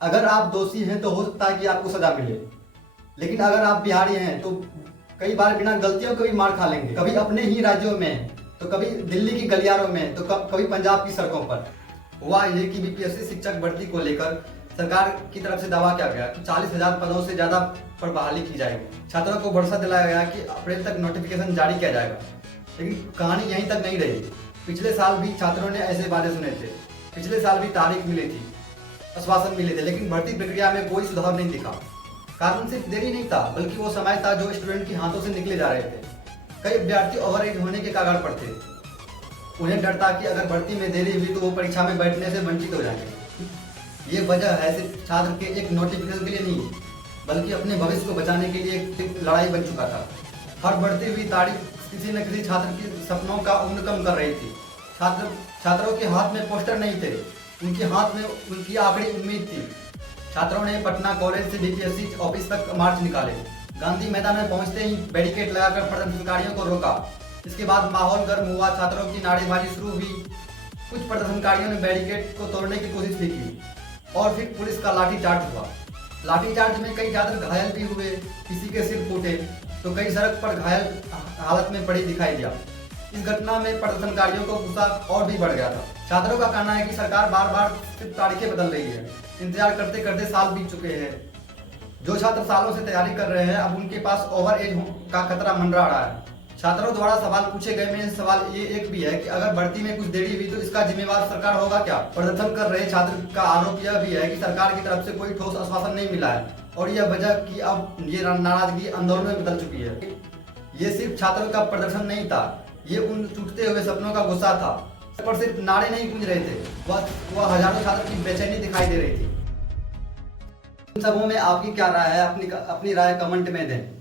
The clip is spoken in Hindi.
अगर आप दोषी हैं तो हो सकता है कि आपको सजा मिले, लेकिन अगर आप बिहारी हैं तो कई बार बिना गलतियों के भी मार खा लेंगे। कभी अपने ही राज्यों में तो कभी दिल्ली की गलियारों में तो कभी पंजाब की सड़कों पर। हुआ ये कि बीपीएससी शिक्षक भर्ती को लेकर सरकार की तरफ से दावा किया गया कि 40,000 पदों से ज्यादा पर बहाली की जाएगी। छात्रों को भरोसा दिलाया गया कि अप्रैल तक नोटिफिकेशन जारी किया जाएगा, लेकिन कहानी यहीं तक नहीं रही। पिछले साल भी छात्रों ने ऐसे वादे सुने थे, पिछले साल भी तारीख मिली थी, आश्वासन मिले थे, लेकिन भर्ती प्रक्रिया में कोई सुधार नहीं दिखा। कारण सिर्फ देरी नहीं था, बल्कि वो समय था जो स्टूडेंट के हाथों से निकले जा रहे थे। कई विद्यार्थी ओवर एज होने के कगार पर थे। उन्हें डर था कि अगर भर्ती में देरी हुई तो वो परीक्षा में बैठने से वंचित हो जाएंगे। ये वजह है सिर्फ छात्र के एक नोटिफिकेशन के लिए नहीं, बल्कि अपने भविष्य को बचाने के लिए एक लड़ाई बन चुका था। हर बढ़ती हुई तारीख किसी न किसी छात्र के सपनों का उम्र कम कर रही थी। छात्रों के हाथ में पोस्टर नहीं थे, उनके हाथ में उनकी आखिरी उम्मीद थी। छात्रों ने पटना कॉलेज से बीपीएससी ऑफिस तक मार्च निकाले। गांधी मैदान में पहुंचते ही बैरिकेड लगाकर प्रदर्शनकारियों को रोका। इसके बाद माहौल गर्म हुआ, छात्रों की नारेबाजी शुरू हुई। कुछ प्रदर्शनकारियों ने बैरिकेड को तोड़ने की कोशिश भी की और फिर पुलिस का लाठीचार्ज हुआ। लाठीचार्ज में कई छात्र घायल भी हुए, किसी के सिर फूटे तो कई सड़क पर घायल हालत में पड़ी दिखाई दिया। इस घटना में प्रदर्शनकारियों को गुस्सा और भी बढ़ गया था। छात्रों का कहना है कि सरकार बार बार सिर्फ तारीखें बदल रही है। इंतजार करते करते साल बीत चुके हैं। जो छात्र सालों से तैयारी कर रहे हैं, अब उनके पास ओवर एज का खतरा मंडरा रहा है। छात्रों द्वारा सवाल पूछे गए में सवाल ये एक भी है कि अगर भर्ती में कुछ देरी हुई तो इसका जिम्मेवार सरकार होगा क्या? प्रदर्शन कर रहे छात्र का आरोप यह भी है कि सरकार की तरफ से कोई ठोस आश्वासन नहीं मिला है और यह वजह कि अब ये नाराजगी आंदोलन में बदल चुकी है। ये सिर्फ छात्रों का प्रदर्शन नहीं था, ये उन टूटते हुए सपनों का गुस्सा था। पर सिर्फ नारे नहीं गूंज रहे थे, वह हजारों छात्रों की बेचैनी दिखाई दे रही थी। इन सबों में आपकी क्या राय है? अपनी राय कमेंट में दें।